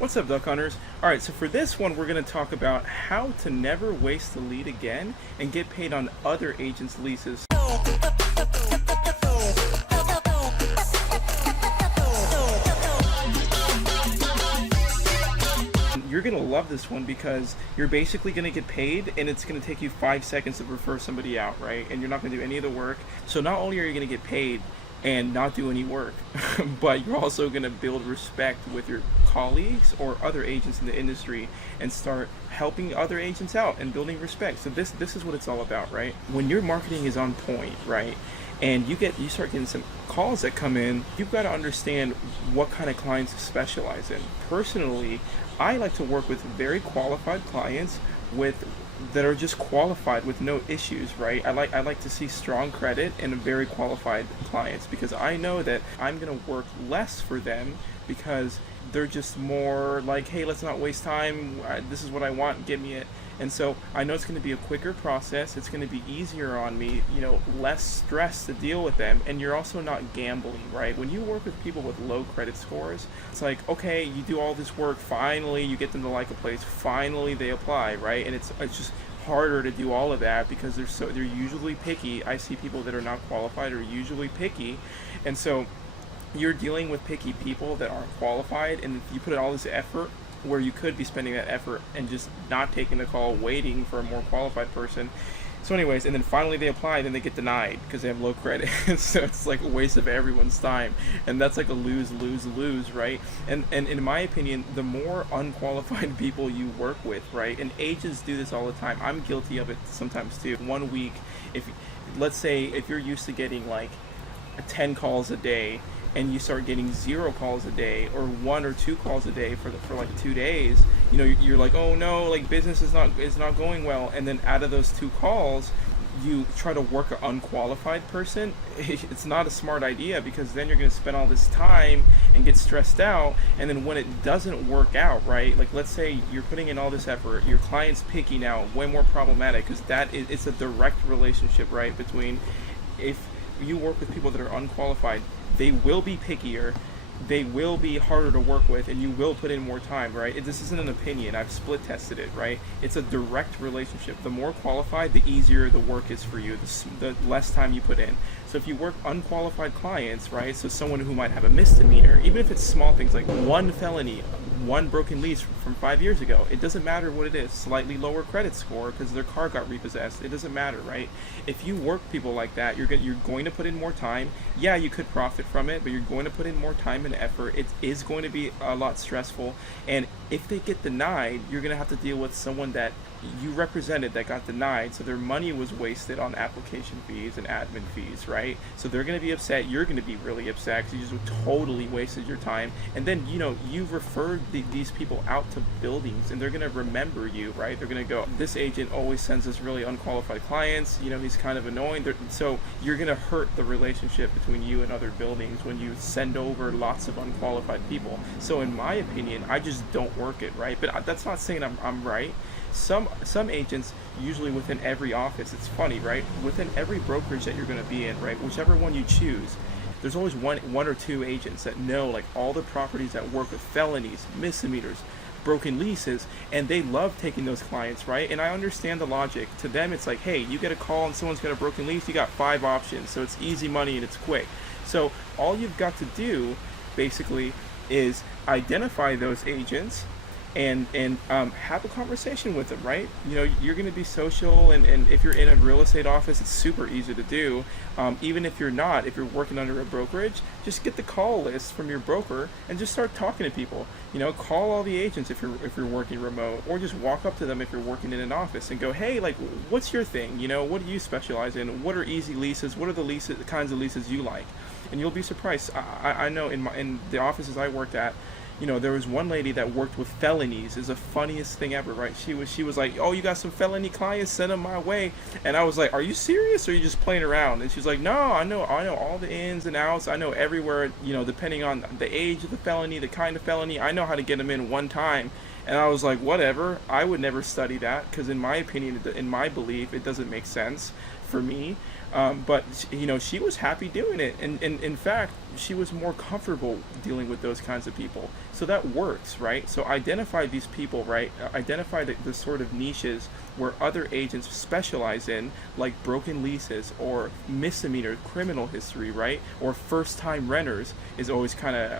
What's up, duck hunters? Alright, so for this one, we're going to talk about how to never waste the lead again and get paid on other agents' leases. You're going to love this one because you're basically going to get paid and it's going to take you 5 seconds to refer somebody out, right? And you're not going to do any of the work. So not only are you going to get paid and not do any work, but you're also going to build respect with your colleagues or other agents in the industry and start helping other agents out and building respect. So this is what it's all about, right? When your marketing is on point, right? And you start getting some calls that come in, you've got to understand what kind of clients to specialize in. Personally, I like to work with very qualified clients that are just qualified with no issues, right? I like to see strong credit and very qualified clients because I know that I'm going to work less for them because they're just more like, hey, let's not waste time. This is what I want. Give me it. And so I know it's going to be a quicker process. It's going to be easier on me, less stress to deal with them. And you're also not gambling, right? When you work with people with low credit scores, it's like, okay, you do all this work. Finally, you get them to like a place. Finally, they apply, right? And it's just harder to do all of that because they're usually picky. I see people that are not qualified are usually picky. And so you're dealing with picky people that aren't qualified, and if you put in all this effort where you could be spending that effort and just not taking the call, waiting for a more qualified person. So anyways, and then finally they apply, then they get denied because they have low credit. So it's like a waste of everyone's time, and that's like a lose, right? And in my opinion, the more unqualified people you work with, right? And agents do this all the time. I'm guilty of it sometimes too. 1 week, let's say if you're used to getting like 10 calls a day and you start getting 0 calls a day or 1 or 2 calls a day for like 2 days, you're like, oh no, like business is not going well. And then out of those 2 calls, you try to work an unqualified person. It's not a smart idea because then you're going to spend all this time and get stressed out. And then when it doesn't work out, right? Like let's say you're putting in all this effort, your client's picky now, way more problematic because it's a direct relationship, right? Between if you work with people that are unqualified, they will be pickier, they will be harder to work with, and you will put in more time, right? This isn't an opinion. I've split tested it, right? It's a direct relationship. The more qualified, the easier the work is for you, the less time you put in. So if you work unqualified clients, right? So someone who might have a misdemeanor, even if it's small things like 1 felony, 1 broken lease from 5 years ago, it doesn't matter what it is. Slightly lower credit score because their car got repossessed. It doesn't matter, right? If you work people like that, you're going to put in more time. Yeah, you could profit from it, but you're going to put in more time and effort. It is going to be a lot stressful. And if they get denied, you're going to have to deal with someone that you represented that got denied, so their money was wasted on application fees and admin fees, right? So they're going to be upset. You're going to be really upset because you just totally wasted your time. And then you've referred these people out to buildings, and they're going to remember you, right? They're going to go, this agent always sends us really unqualified clients. He's kind of annoying. So you're going to hurt the relationship between you and other buildings when you send over lots of unqualified people. So in my opinion, I just don't work it, right? But that's not saying I'm right. Some agents, usually within every office, it's funny, right? Within every brokerage that you're going to be in, right? Whichever one you choose, there's always one or 2 agents that know like all the properties that work with felonies, misdemeanors, broken leases, and they love taking those clients, right? And I understand the logic. To them, it's like, hey, you get a call and someone's got a broken lease, you got 5 options, so it's easy money and it's quick. So all you've got to do, basically, is identify those agents and have a conversation with them, right? You're going to be social, and if you're in a real estate office, it's super easy to do. Even if you're not, if you're working under a brokerage, just get the call list from your broker and just start talking to people. Call all the agents if you're working remote, or just walk up to them if you're working in an office and go, hey, like, what's your thing? What do you specialize in? What are easy leases? What are the kinds of leases you like? And you'll be surprised. I know in the offices I worked at, there was one lady that worked with felonies. Is the funniest thing ever, right? She was like, oh, you got some felony clients, send them my way. And I was like, are you serious, or are you just playing around? And she's like, no, I know all the ins and outs. I know everywhere, depending on the age of the felony, the kind of felony, I know how to get them in one time. And I was like, whatever. I would never study that because in my opinion, in my belief, it doesn't make sense. for me. But she was happy doing it, and in fact, she was more comfortable dealing with those kinds of people. So that works, right? So identify these people, right? Identify the sort of niches where other agents specialize in, like broken leases or misdemeanor criminal history, right? Or first-time renters is always kind of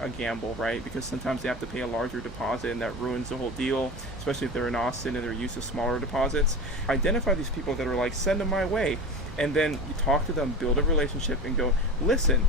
a gamble, right? Because sometimes they have to pay a larger deposit, and that ruins the whole deal, especially if they're in Austin and they're used to smaller deposits. Identify these people that are like, send them my way. And then you talk to them, build a relationship, and go, listen,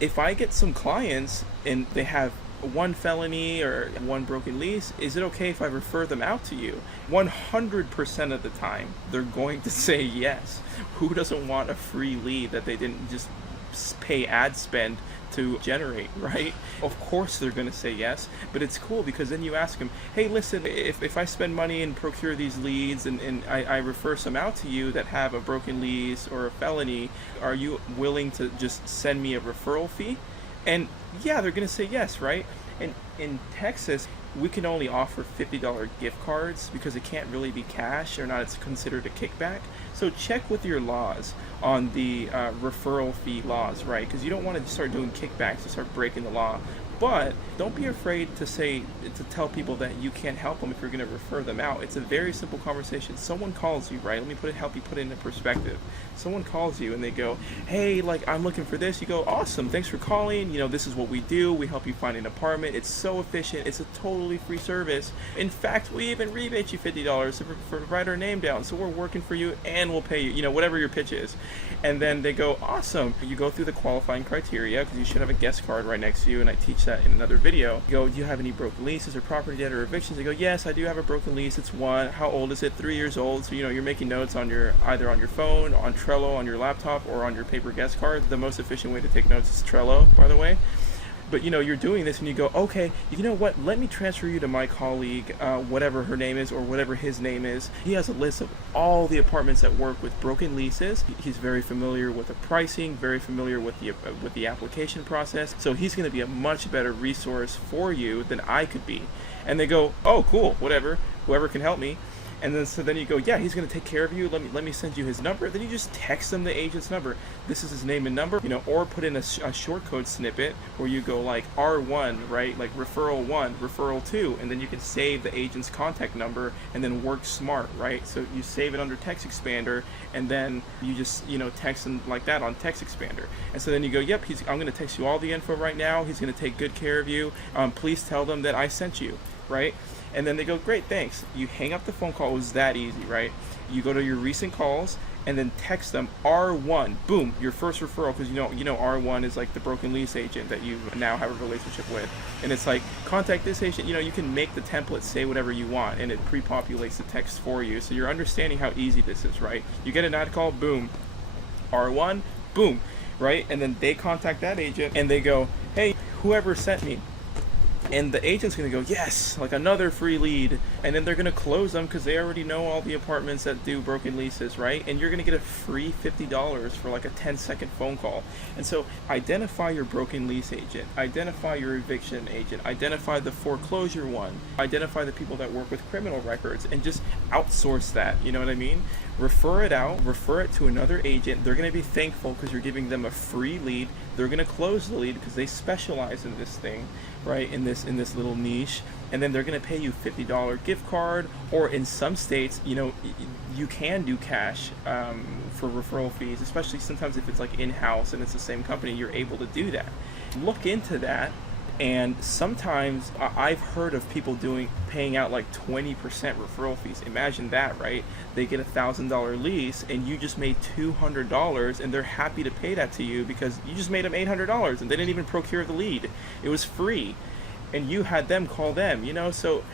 if I get some clients and they have one felony or one broken lease, is it okay if I refer them out to you? 100% of the time, they're going to say yes. Who doesn't want a free lead that they didn't just pay ad spend to generate, right? Of course they're going to say yes, but it's cool because then you ask them, hey, listen, if I spend money and procure these leads and I refer some out to you that have a broken lease or a felony, are you willing to just send me a referral fee? And yeah, they're going to say yes, right? And in Texas, we can only offer $50 gift cards because it can't really be cash, or not it's considered a kickback. So check with your laws on the referral fee laws, right? Because you don't want to start doing kickbacks and start breaking the law. But don't be afraid to tell people that you can't help them if you're going to refer them out. It's a very simple conversation. Someone calls you, right? Let me help you put it into perspective. Someone calls you and they go, hey, like, I'm looking for this. You go, awesome, thanks for calling. This is what we do. We help you find an apartment. It's so efficient. It's a totally free service. In fact, we even rebate you $50 to write our name down. So we're working for you and we'll pay you, whatever your pitch is. And then they go, awesome. You go through the qualifying criteria because you should have a guest card right next to you, and I teach that in another video. You go, do you have any broken leases or property debt or evictions? They go, yes, I do have a broken lease. It's one. How old is it? 3 years old. So you're making notes on either on your phone, on Trello, on your laptop, or on your paper guest card. The most efficient way to take notes is Trello, by the way. But you're doing this and you go, okay, you know what, let me transfer you to my colleague, whatever her name is or whatever his name is. He has a list of all the apartments that work with broken leases. He's very familiar with the pricing, very familiar with the application process. So he's going to be a much better resource for you than I could be. And they go, oh, cool, whatever, whoever can help me. And then you go, yeah, he's going to take care of you. Let me send you his number. Then you just text them the agent's number. This is his name and number, or put in a short code snippet where you go like R1, right? Like referral 1, referral 2, and then you can save the agent's contact number and then work smart, right? So you save it under Text Expander, and then you just, text them like that on Text Expander. And so then you go, yep, I'm going to text you all the info right now. He's going to take good care of you. Please tell them that I sent you, right? And then they go, great, thanks. You hang up the phone call. It was that easy, right? You go to your recent calls and then text them R1. Boom, your first referral, because R1 is like the broken lease agent that you now have a relationship with. And it's like, contact this agent. You can make the template say whatever you want, and it pre-populates the text for you. So you're understanding how easy this is, right? You get an ad call, boom, R1, boom, right? And then they contact that agent and they go, hey, whoever sent me. And the agent's going to go, yes, like another free lead. And then they're going to close them because they already know all the apartments that do broken leases, right? And you're going to get a free $50 for like a 10-second phone call. And so identify your broken lease agent, identify your eviction agent, identify the foreclosure one, identify the people that work with criminal records, and just outsource that. You know what I mean? Refer it out, refer it to another agent. They're going to be thankful because you're giving them a free lead. They're going to close the lead because they specialize in this thing, right? In this little niche. And then they're going to pay you $50 gift card, or in some states, you can do cash for referral fees, especially sometimes if it's like in-house and it's the same company, you're able to do that. Look into that. And sometimes I've heard of people paying out like 20% referral fees. Imagine that, right? They get $1,000 lease and you just made $200, and they're happy to pay that to you because you just made them $800 and they didn't even procure the lead. It was free, and you had them call them, so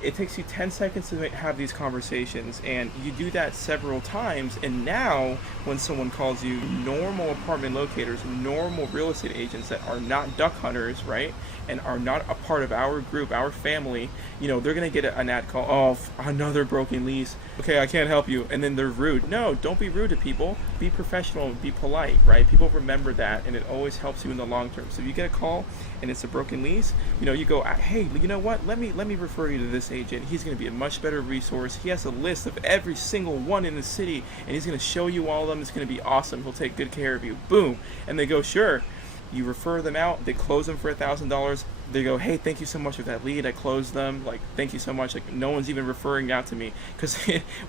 it takes you 10 seconds to have these conversations, and you do that several times. And now when someone calls you, normal apartment locators, normal real estate agents that are not duck hunters, right, and are not a part of our group, our family, they're going to get an ad call, oh, another broken lease, okay, I can't help you, and then they're rude. No, don't be rude to people. Be professional, be polite, right? People remember that, and it always helps you in the long term. So if you get a call and it's a broken lease, you go, hey, you know what, let me refer you to this this agent. He's going to be a much better resource. He has a list of every single one in the city, and he's going to show you all of them. It's going to be awesome. He'll take good care of you. Boom. And they go, sure. You refer them out, they close them for $1,000. They go, hey, thank you so much for that lead. I closed them. Like, thank you so much. Like, no one's even referring out to me. Because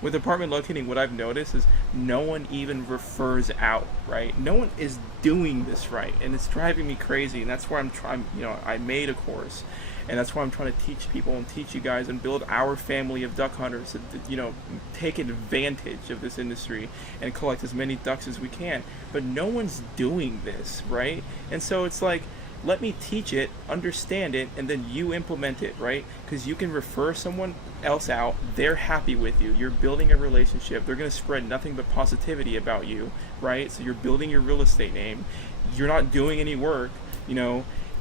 with apartment locating, what I've noticed is no one even refers out, right? No one is doing this right. And it's driving me crazy. And that's why I'm trying, I made a course. And that's why I'm trying to teach people and teach you guys and build our family of duck hunters to, take advantage of this industry and collect as many ducks as we can. But no one's doing this, right? And so it's like, let me teach it, understand it, and then you implement it, right? Because you can refer someone else out. They're happy with you. You're building a relationship. They're going to spread nothing but positivity about you, right? So you're building your real estate name. You're not doing any work,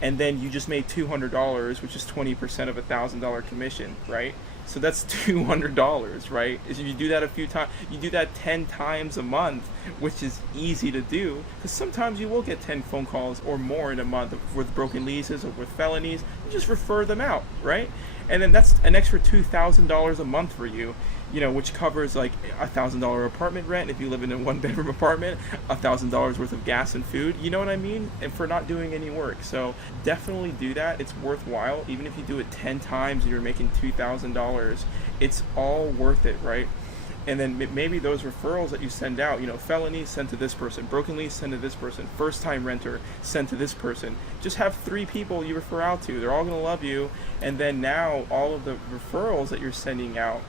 and then you just made $200, which is 20% of $1,000 commission, right? So that's $200, right? If you do that a few times, you do that 10 times a month, which is easy to do, because sometimes you will get 10 phone calls or more in a month with broken leases or with felonies. You just refer them out, right? And then that's an extra $2,000 a month for you, which covers like $1,000 apartment rent if you live in a 1-bedroom apartment, $1,000 worth of gas and food. You know what I mean? And for not doing any work. So definitely do that. It's worthwhile. Even if you do it 10 times and you're making $2,000, it's all worth it, right? And then maybe those referrals that you send out, felonies, send to this person, broken lease, send to this person, first time renter, send to this person. Just have 3 people you refer out to. They're all going to love you. And then now all of the referrals that you're sending out,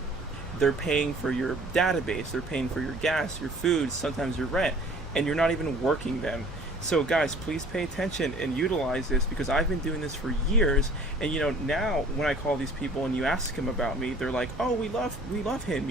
they're paying for your database, they're paying for your gas, your food, sometimes your rent, and you're not even working them. So guys, please pay attention and utilize this, because I've been doing this for years. And now when I call these people and you ask them about me, they're like, oh, we love him,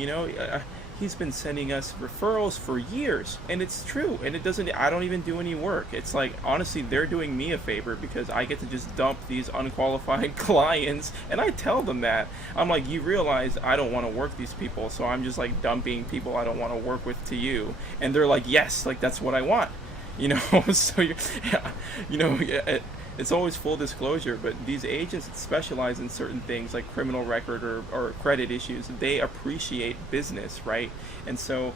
he's been sending us referrals for years. And it's true. And I don't even do any work. It's like, honestly, they're doing me a favor, because I get to just dump these unqualified clients. And I tell them that. I'm like, you realize I don't want to work these people, so I'm just like dumping people I don't want to work with to you. And they're like, yes, like that's what I want. So it's always full disclosure, but these agents that specialize in certain things like criminal record or credit issues, they appreciate business, right? And so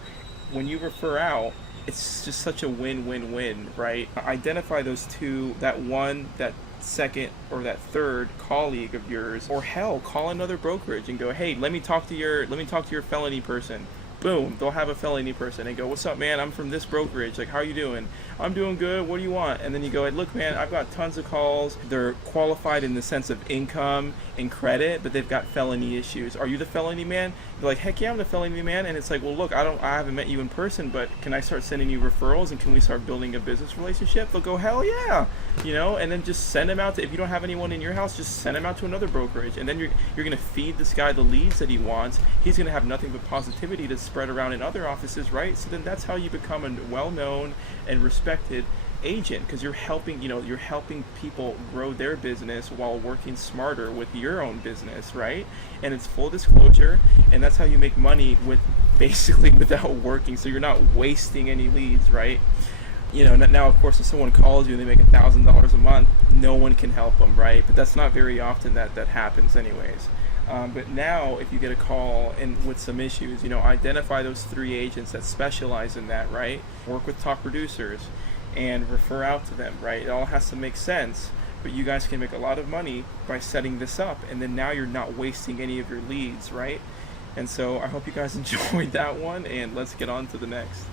when you refer out, it's just such a win-win-win, right? Identify those two, that one, that second, or that third colleague of yours, or hell, call another brokerage and go, hey, let me talk to your felony person. Boom, they'll have a felony person and go, what's up, man? I'm from this brokerage. Like, how are you doing? I'm doing good. What do you want? And then you go, hey, look, man, I've got tons of calls. They're qualified in the sense of income and credit, but they've got felony issues. Are you the felony man? You're like, heck yeah, I'm the felony man. And it's like, well, look, I haven't met you in person, but can I start sending you referrals and can we start building a business relationship? They'll go, hell yeah, and then just send them out to, if you don't have anyone in your house, just send them out to another brokerage. And then you're going to feed this guy the leads that he wants. He's going to have nothing but positivity to spread around in other offices, right? So then that's how you become a well-known and respected agent, because you're helping people grow their business while working smarter with your own business, right? And it's full disclosure, and that's how you make money basically without working, so you're not wasting any leads, right? Now of course if someone calls you and they make $1,000 a month, no one can help them, right? But that's not very often that happens anyways. But now if you get a call and with some issues, identify those 3 agents that specialize in that, right? Work with top producers and refer out to them, right? It all has to make sense, but you guys can make a lot of money by setting this up, and then now you're not wasting any of your leads, right? And so I hope you guys enjoyed that one, and let's get on to the next.